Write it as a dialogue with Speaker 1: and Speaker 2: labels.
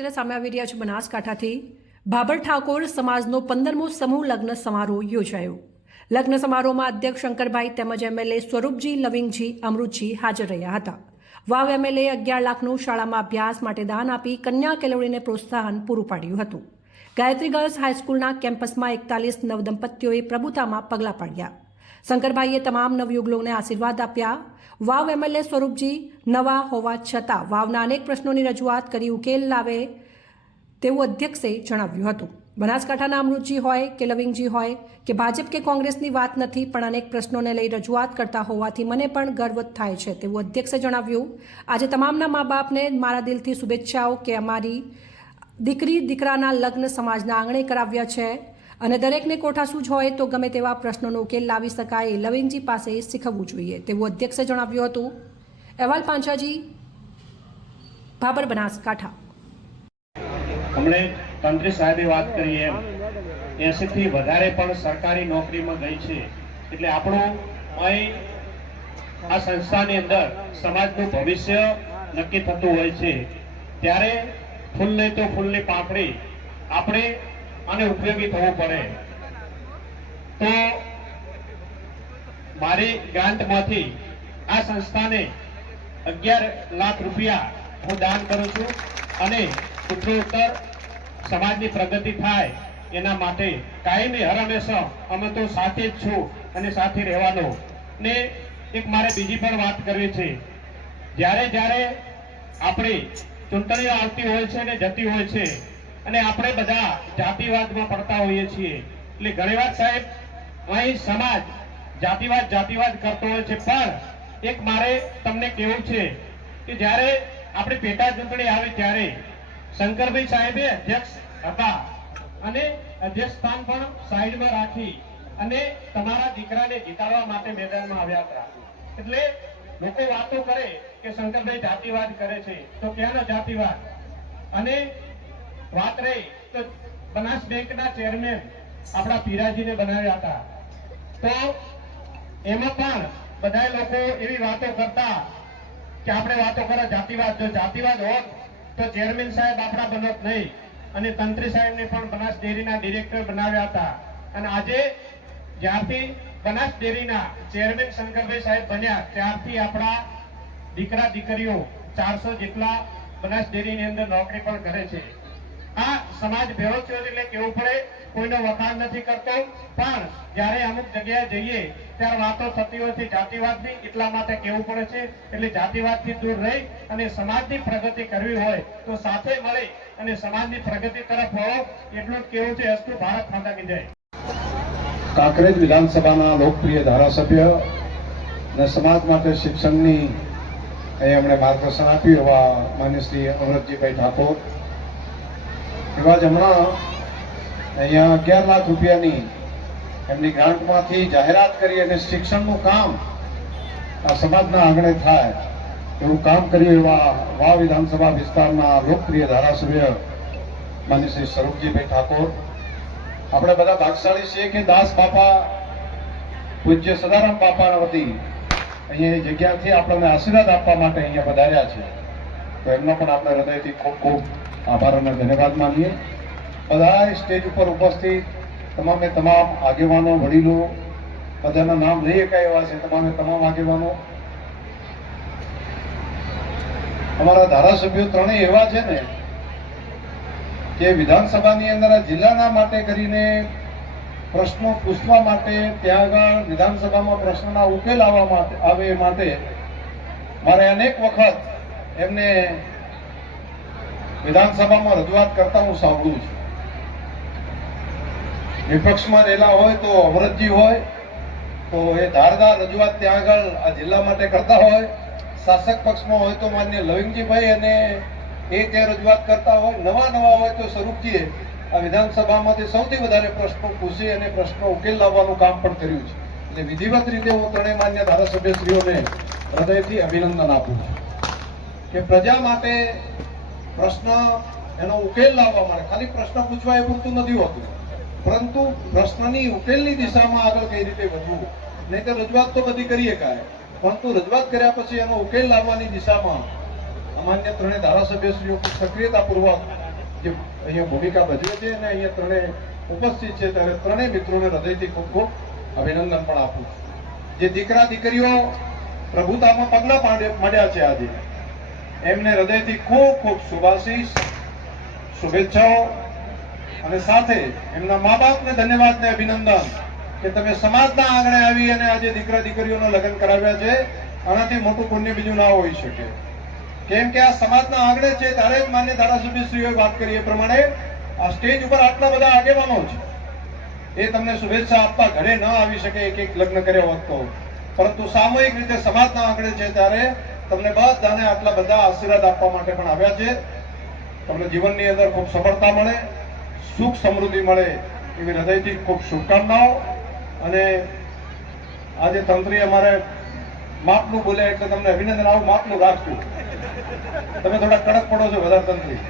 Speaker 1: અત્યારે સામે આવી રહ્યા છે બનાસકાંઠાથી. ભાભર ઠાકોર સમાજનો પંદરમો સમૂહ લગ્ન સમારોહ યોજાયો. લગ્ન સમારોહમાં અધ્યક્ષ શંકરભાઈ તેમજ એમએલએ સ્વરૂપજી, લવિંગજી, અમૃતજી હાજર રહ્યા હતા. વાવ એમએલએ અગિયાર લાખનું શાળામાં અભ્યાસ માટે દાન આપી કન્યા કેળવણીને પ્રોત્સાહન પૂરું પાડ્યું હતું. ગાયત્રી ગર્લ્સ હાઈસ્કૂલના કેમ્પસમાં એકતાલીસ નવદંપતીઓએ પ્રભુતામાં પગલાં પાડ્યા. શંકરભાઈએ તમામ નવયુગલોને આશીર્વાદ આપ્યા. વાવ એમએલએ સ્વરૂપજી, નવા હોવા છતાં વાવના અનેક પ્રશ્નોની રજૂઆત કરી ઉકેલ લાવે તેવું અધ્યક્ષે જણાવ્યું હતું. બનાસકાંઠાના અમૃતજી હોય કે લવિંગજી હોય કે ભાજપ કે કોંગ્રેસની વાત નથી, પણ અનેક પ્રશ્નોને લઈ રજૂઆત કરતા હોવાથી મને પણ ગર્વ થાય છે તેવું અધ્યક્ષે જણાવ્યું. આજે તમામના મા બાપને મારા દિલથી શુભેચ્છાઓ કે અમારી દીકરી, દીકરાના લગ્ન સમાજના આંગણે કરાવ્યા છે. અને દરેકને કોઠાસૂજ હોય તો ગમે તેવા પ્રશ્નોનો ઉકેલ લાવી શકાય. એ લવિંગજી પાસે શીખવવું જોઈએ. તેવું અધ્યક્ષે જણાવ્યું હતું. અહેવાલ પાંચાજી, ભાબર બનાસકાંઠા.
Speaker 2: હમણે તંત્રી સાહેબે વાત કરી એમ. એસી થી વધારે પણ સરકારી નોકરીમાં ગઈ છે. એટલે આપણું અહીં આ સંસ્થાની અંદર સમાજનું ભવિષ્ય નક્કી થતું હોય છે. ત્યારે ફૂલ નહીં તો ફૂલની પાંખડી આપણે આને ઉપયોગી થવું પડે. તો મારી ગ્રાન્ટમાંથી આ સંસ્થાને અગિયાર લાખ રૂપિયા હું દાન કરું છું અને ઉત્તરોત્તર સમાજની પ્રગતિ થાય એના માટે કાયમી હર હંમેશા અમે તો સાથે જ છું અને સાથે રહેવાનો. ને એક મારે બીજી પણ વાત કરવી છે. જ્યારે જ્યારે આપણે ચૂંટણીઓ આવતી હોય છે ને જતી હોય છે અને આપણે બધા જાતિવાદમાં પડતા હોઈએ છીએ. એટલે ઘણીવાર સાહેબ, અહીં સમાજ જાતિવાદ જાતિવાદ કરતો હોય છે. પણ એક મારે તમને કેવું છે કે જ્યારે આપણી પેટા ચૂંટણી આવી ત્યારે શંકરભાઈ સાહેબે અધ્યક્ષ હતા અને અધ્યક્ષ સ્થાન પણ સાઈડમાં રાખી અને તમારા દીકરાને જીતાડવા માટે મેદાનમાં આવ્યા હતા. એટલે લોકો વાતો કરે કે શંકરભાઈ જાતિવાદ કરે છે. તો ક્યાંનો જાતિવાદ? અને વાત રહી તો બનાસ બેંકના ચેરમેન આપણા પીરાજીને બનાવ્યા હતા. તો એમાં પણ બધા લોકો એવી વાતો કરતા કે આપણે વાતો કરો જાતિવાદ, જો જાતિવાદ હોત તો ચેરમેન સાહેબ આપણા બનત નહીં. અને તંત્રી સાહેબને પણ બનાસ ડેરીના ડિરેક્ટર બનાવ્યા હતા. અને આજે જ્યારથી બનાસ ડેરીના ચેરમેન શંકરભાઈ સાહેબ બન્યા, ત્યારથી આપણા દીકરા દીકરીઓ ચારસો જેટલા બનાસ ડેરીની અંદર નોકરી પણ કરે છે. આ સમાજ ભેળો થયો એટલે કેવું પડે, કોઈનો વખાણ નથી કરતો. પણ જ્યારે અમુક જગ્યાએ જઈએ, ત્યારે વાતો થતી હોય છે જાતિવાદની, એટલા માટે કેવું પડે છે? એટલે જાતિવાદથી દૂર રહી અને સમાજની પ્રગતિ કરવી હોય તો સાથે મળી અને સમાજની પ્રગતિ તરફ વળો. એટલું કેવું છે, અસ્તુ ભારત માતા કી
Speaker 3: કાંકરેજ વિધાનસભાના લોકપ્રિય ધારાસભ્ય અને સમાજ માટે શિક્ષણની એમણે માર્ગદર્શન આપ્યું એવા માન્ય શ્રી અમૃતજીભાઈ ઠાકોર. એવા જ હમણાં અહીંયા અગિયાર લાખ રૂપિયાની એમની ગ્રાન્ટમાંથી જાહેરાત કરી અને શિક્ષણનું કામ આ સમાજના આંગણે થાય એવું કામ કર્યું એવા વા વિધાનસભા વિસ્તારના લોકપ્રિય ધારાસભ્ય માન્ય શ્રી સ્વરૂપજીભાઈ ઠાકોર. આપણે બધા ભાગશાળી છીએ કે દાસ બાપા, પૂજ્ય સદારામ બાપાના વતી અહીંયા એ જગ્યાથી આપણને આશીર્વાદ આપવા માટે અહીંયા પધાર્યા છે. તો એમનો પણ આપણે હૃદયથી ખૂબ ખૂબ આભાર અને ધન્યવાદ માનીએ. બધા સ્ટેજ ઉપર ઉપસ્થિત તમામે તમામ આગેવાનો, વડીલો, બધાના નામ લઈ શકાય એવા છે તમામે તમામ આગેવાનો. અમારા ધારાસભ્યો ત્રણેય એવા છે ને કે વિધાનસભાની અંદર જિલ્લાના માટે કરીને પ્રશ્નો પૂછવા માટે ત્યાં આગળ વિધાનસભામાં પ્રશ્નોના ઉકેલ આવવા માટે આવે એ માટે મારે અનેક વખત એમને વિધાનસભામાં રજૂઆત કરતા હું સાંભળું છું. વિપક્ષમાં રહેલા હોય તો અમરતજી હોય, તો એ ધારદાર રજૂઆત ત્યાં આગળ આ જિલ્લા માટે કરતા હોય. શાસક પક્ષમાં હોય તો માન્ય લવિંગજીભાઈ અને એ ત્યાં રજૂઆત કરતા હોય. નવા નવા હોય તો સ્વરૂપજીએ આ વિધાનસભામાંથી સૌથી વધારે પ્રશ્નો પૂછી અને પ્રશ્નો ઉકેલ લાવવાનું કામ પણ કર્યું છે. એટલે વિધિવત રીતે હું ત્રણેય માન્ય ધારાસભ્યશ્રીઓને હૃદયથી અભિનંદન આપું છું. કે પ્રજા માટે પ્રશ્ન એનો ઉકેલ લાવવા માટે. ખાલી પ્રશ્ન પૂછવા એ પૂરતું નથી હોતું. પરંતુ પ્રશ્નની ઉકેલની દિશામાં આગળ કઈ રીતે વધવું? નહીં તો રજૂઆત તો બધી કરીએ કાંઈ. પરંતુ રજૂઆત કર્યા પછી એનો ઉકેલ લાવવાની દિશામાં અમાન્ય ત્રણેય ધારાસભ્યશ્રીઓ સક્રિયતાપૂર્વક જે અહીંયા ભૂમિકા ભજવે છે અને અહીંયા ત્રણે ઉપસ્થિત છે, ત્યારે ત્રણેય મિત્રોને હૃદયથી ખૂબ ખૂબ અભિનંદન પણ આપું છું. જે દીકરા દીકરીઓ પ્રભુતામાં પગલાં પાડ્યા માંડ્યા છે આજે. એમને હૃદયથી ખૂબ ખૂબ શુભાશીષ, શુભેચ્છાઓ. અને સાથે એમના મા બાપને ધન્યવાદ ને અભિનંદન કે તમે સમાજના આંગણે આવી અને આજે દીકરા દીકરીઓના લગ્ન કરાવ્યા છે. આનાથી મોટું પુણ્ય બીજું ના હોઈ શકે. કેમ કે આ સમાજના આંગણે છે ત્યારે જ માન્ય ધારાસભ્યશ્રીઓએ વાત કરી એ પ્રમાણે આ સ્ટેજ ઉપર આટલા બધા આગેવાનો છે એ તમને શુભેચ્છા આપવા ઘરે ન આવી શકે એક એક લગ્ન કર્યા હોત તો. પરંતુ સામૂહિક રીતે સમાજના આંગણે છે ત્યારે તમને બધાને આટલા બધા આશીર્વાદ આપવા માટે પણ આવ્યા છે. તમને જીવનની અંદર ખૂબ સફળતા મળે, સુખ સમૃદ્ધિ મળે એવી હૃદયથી ખૂબ શુભકામનાઓ. અને આજે તંત્રી અમારે માપનું બોલે એટલે તમને અભિનંદન, આવું માપનું રાખજો તમે થોડા કડક પડો છો, વધારે તંત્રી.